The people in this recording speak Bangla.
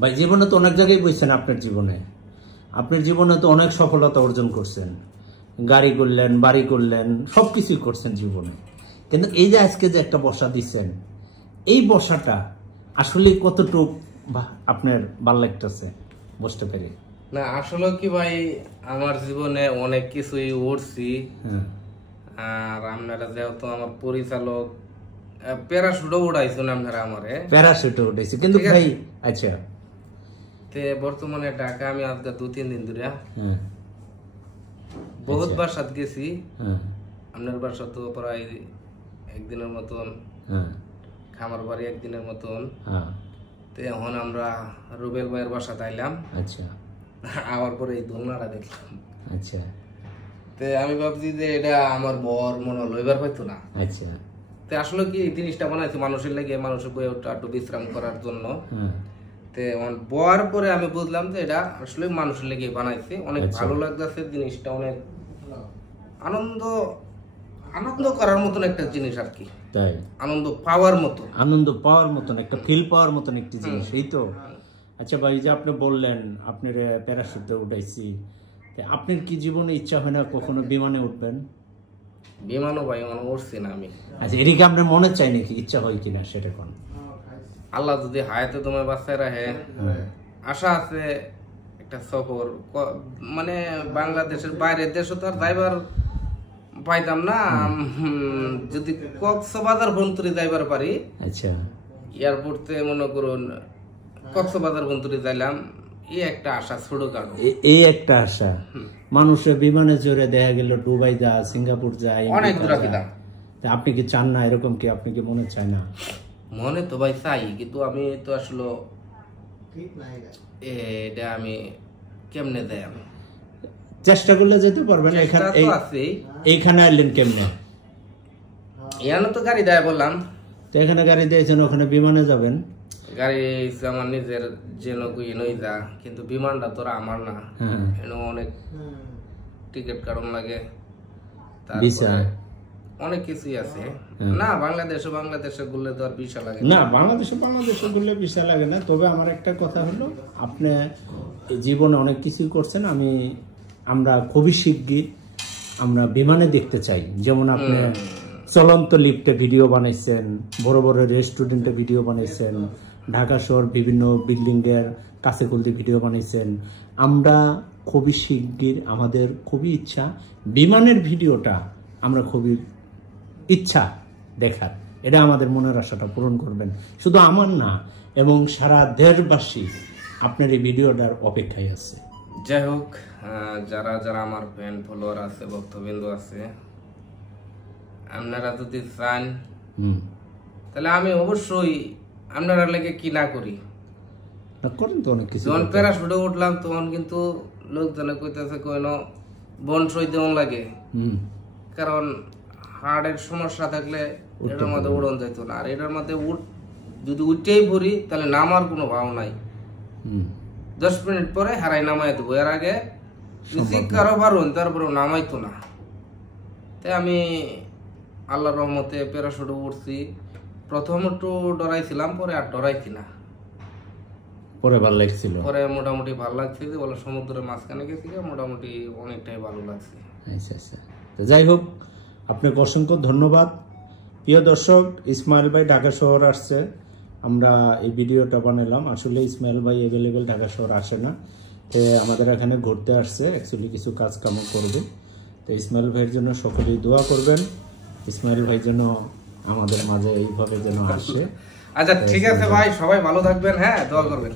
ভাই জীবনে তো অনেক জায়গায় বসছেন, আপনার জীবনে তো অনেক সফলতা অর্জন করছেন, গাড়ি করলেন, বাড়ি করলেন, সবকিছুই করছেন জীবনে। কিন্তু এই যে আজকে যে একটা বসা দিচ্ছেন, এই বসাটা আসলে কতটুক আপনার ভালো লাগতেছে বসতে পেরে? না আসলে কি ভাই, আমার জীবনে অনেক কিছুই উঠছি। আর আপনারা যেহেতু আমার পরিচালক, প্যারাশুটও উড়াইছেন আপনারা আমারে। প্যারাশুটও উঠাইছি কিন্তু ভাই আচ্ছা তে বর্তমানে ঢাকা আমি আজকে 2-3 দিন ধরে বহুত বাসাত গেছি। আপনার বাসা তো প্রায় একদিনের মতন, খামার বাড়ি একদিনের মতন। তো এখন আমরা রুবেল ভাইয়ের বাসা তাইলাম। আচ্ছা, আবার পরে এই দোলনাটা দেখলাম। আচ্ছা, তো আমি ভাবছি যে এটা আমার বর মনে হলো এবার হয়তো না। আচ্ছা, তো আসলে কি এই জিনিসটা বানাইছি মানুষের লাগে, মানুষের বই একটু বিশ্রাম করার জন্য। তো বর পরে আমি বুঝলাম যে এটা আসলে মানুষের লেগে বানাইছি। অনেক ভালো লাগতেছে জিনিসটা, অনেক আনন্দ করার মতন একটা জিনিস আর কি। তাই আনন্দ পাওয়ার মতন একটা ফিল পাওয়ার মতন একটি জিনিস, এই তো। আচ্ছা ভাই, যে আপনি বললেন আপনার প্যারাশুটে উঠাইছি, আপনার কি জীবনে ইচ্ছা হয় না কখনো বিমানে উঠবেন? বিমানও ভাই উঠছি না আমি। আচ্ছা, এদিকে আপনার মনে চাই নাকি, ইচ্ছা হয় কিনা সেটা কোন? আল্লাহ যদি হায়াতে তোমার বাচ্চায় রাখে, আশা আছে একটা সফর, মানে বাংলাদেশের বাইরের দেশও তো আর যাইবার পাইতাম না। যদি কক্সবাজার বন্তরে যাইবার পারি, আচ্ছা, এয়ারপোর্টে মনে করুন কক্সবাজার বন্তরে যাইলাম, এই একটা আশা, ছোটখাটো এই একটা আশা। মানুষের বিমানে চড়ে দেখা গেল দুবাই যায়, সিঙ্গাপুর যায়, অনেক দূর কিনা। আপনি কি চান না এরকম? কি আপনি কি মনে চায় না? মনে তো ভাই চাই, কিন্তু আমি তো আসলে এটা আমি কেমনে দেয়, আমি চেষ্টা করলে যেতে পারবেন। এইখানে আসলেন কেমনে? এখানে তো গাড়ি দেয় বললাম, তো এখানে গাড়ি দিয়েছেন, ওখানে বিমানে যাবেন। গাড়ি আমার নিজের যেন যা, কিন্তু বিমানটা তো আমার না। অনেক টিকিট কারণ লাগে, অনেক কিছুই আছে। না বাংলাদেশে ঘুরলে তো আর ভিসা লাগে না, বাংলাদেশে ঘুরলে ভিসা লাগে না। তবে আমার একটা কথা হলো, আপনি জীবনে অনেক কিছুই করছেন। আমরা খুবই শিগগির আমরা বিমানে দেখতে চাই। যেমন আপনি চলন্ত লিফটে ভিডিও বানাইছেন, বড় বড় রেস্টুরেন্টে ভিডিও বানাইছেন, ঢাকা শহর বিভিন্ন বিল্ডিং এর কাছে কুলতে ভিডিও বানাইছেন। আমরা খুবই শিগগির, আমাদের খুবই ইচ্ছা বিমানের ভিডিওটা আমরা খুবই ইচ্ছা দেখার। এটা আমাদের মনের আশাটা পূরণ করবেন, শুধু আমার না, এবং সারা দেশবাসী আপনার এই ভিডিওটার অপেক্ষায় আছে। যাই হোক, যারা যারা আমার ফ্যান ফলোয়ার আছে, ভক্তবৃন্দ আছে, আপনারা যদি চান তাহলে আমি অবশ্যই আপনারা লেগে কি না করি করেন তো অনেক কিছু। যখন প্যারাশুটে উঠলাম তখন কিন্তু লোকজনে কইতেছে কোন বন সই দেওয়ান লাগে, কারণ হার্টের সমস্যা থাকলে এটার মধ্যে উড়ন যেত না। আর এটার মধ্যে যদি উঠেই পড়ি তাহলে নামার কোনো ভাব নাই। 10 মিনিট পরে হারাই নামাই দেবো, এর আগে যদি কারো পারুন তারপরে নামাইতো না। তাই আমি আল্লাহর রহমতে প্যারাশুটে উঠছি। প্রথম একটু ডরাইছিলাম, পরে আর ডরাইছি না, পরে ভালো লাগছিল। পরে মোটামুটি ভালো লাগছে, যে বলে সমুদ্রের মাঝখানে গেছি, মোটামুটি অনেকটাই ভালো লাগছে। আচ্ছা আচ্ছা, তো যাই হোক, আপনাকে অসংখ্য ধন্যবাদ। প্রিয় দর্শক, ইসমাইল ভাই ঢাকা শহর আসছে, আমরা এই ভিডিওটা বানালাম। আসলে ইসমাইল ভাই অ্যাভেলেবেল ঢাকা শহর আসে না, আমাদের এখানে ঘুরতে আসছে, অ্যাকচুয়ালি কিছু কাজ কাম করবে। তো ইসমাইল ভাইয়ের জন্য সকলেই দোয়া করবেন, ইসমাইল ভাই যেন আমাদের মাঝে এইভাবে যেন আসে। আচ্ছা ঠিক আছে ভাই, সবাই ভালো থাকবেন, হ্যাঁ দোয়া করবেন।